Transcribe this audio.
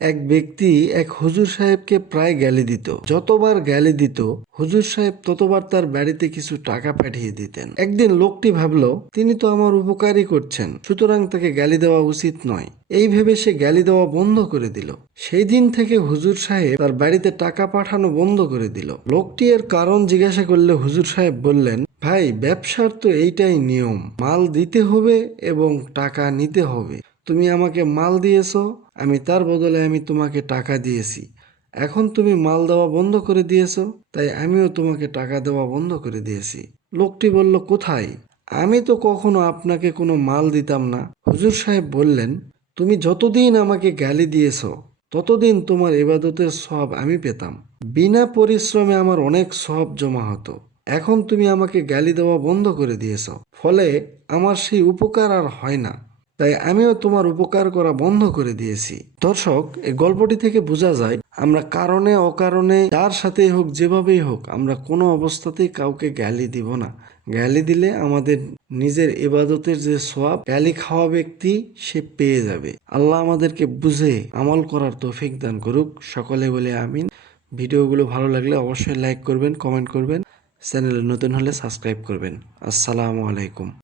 এক ব্যক্তি এক হুজুর সাহেবকে প্রায় গালি দিত। যতবার গালি দিত, হুজুর সাহেব ততবার তার বাড়িতে কিছু টাকা পাঠিয়ে দিতেন। একদিন লোকটি ভাবলো, তিনি তো আমার উপকারই করছেন, সুতরাং তাকে গালি দেওয়া উচিত নয়। এই ভেবে সে গালি দেওয়া বন্ধ করে দিল। সেই দিন থেকে হুজুর সাহেব তার বাড়িতে টাকা পাঠানো বন্ধ করে দিল। লোকটি এর কারণ জিজ্ঞাসা করলে হুজুর সাহেব বললেন, ভাই, ব্যবসার তো এইটাই নিয়ম। মাল দিতে হবে এবং টাকা নিতে হবে। তুমি আমাকে মাল দিয়েছ, আমি তার বদলে আমি তোমাকে টাকা দিয়েছি। এখন তুমি মাল দেওয়া বন্ধ করে দিয়েছ, তাই আমিও তোমাকে টাকা দেওয়া বন্ধ করে দিয়েছি। লোকটি বলল, কোথায়? আমি তো কখনো আপনাকে কোনো মাল দিতাম না। হুজুর সাহেব বললেন, তুমি যতদিন আমাকে গালি দিয়েছ, ততদিন তোমার ইবাদতের সব আমি পেতাম। বিনা পরিশ্রমে আমার অনেক সব জমা হতো। এখন তুমি আমাকে গালি দেওয়া বন্ধ করে দিয়েছ। ফলে আমার সেই উপকার আর হয় না। তাই আমিও তোমার উপকার করা বন্ধ করে দিয়েছি। দর্শক এই গল্পটি থেকে বোঝা যায়, আমরা কারণে অকারণে যার সাথেই হোক, যেভাবেই হোক, আমরা কোনো অবস্থাতেই কাউকে গালি দিব না। গালি দিলে আমাদের নিজের ইবাদতের যে সোয়াব গালি খাওয়া ব্যক্তি, সে পেয়ে যাবে। আল্লাহ আমাদেরকে বুঝে আমল করার তৌফিক দান করুক। সকলে বলে আমিন। ভিডিওগুলো ভালো লাগলে অবশ্যই লাইক করবেন, কমেন্ট করবেন। চ্যানেলে নতুন হলে সাবস্ক্রাইব করবেন। আসসালামু আলাইকুম।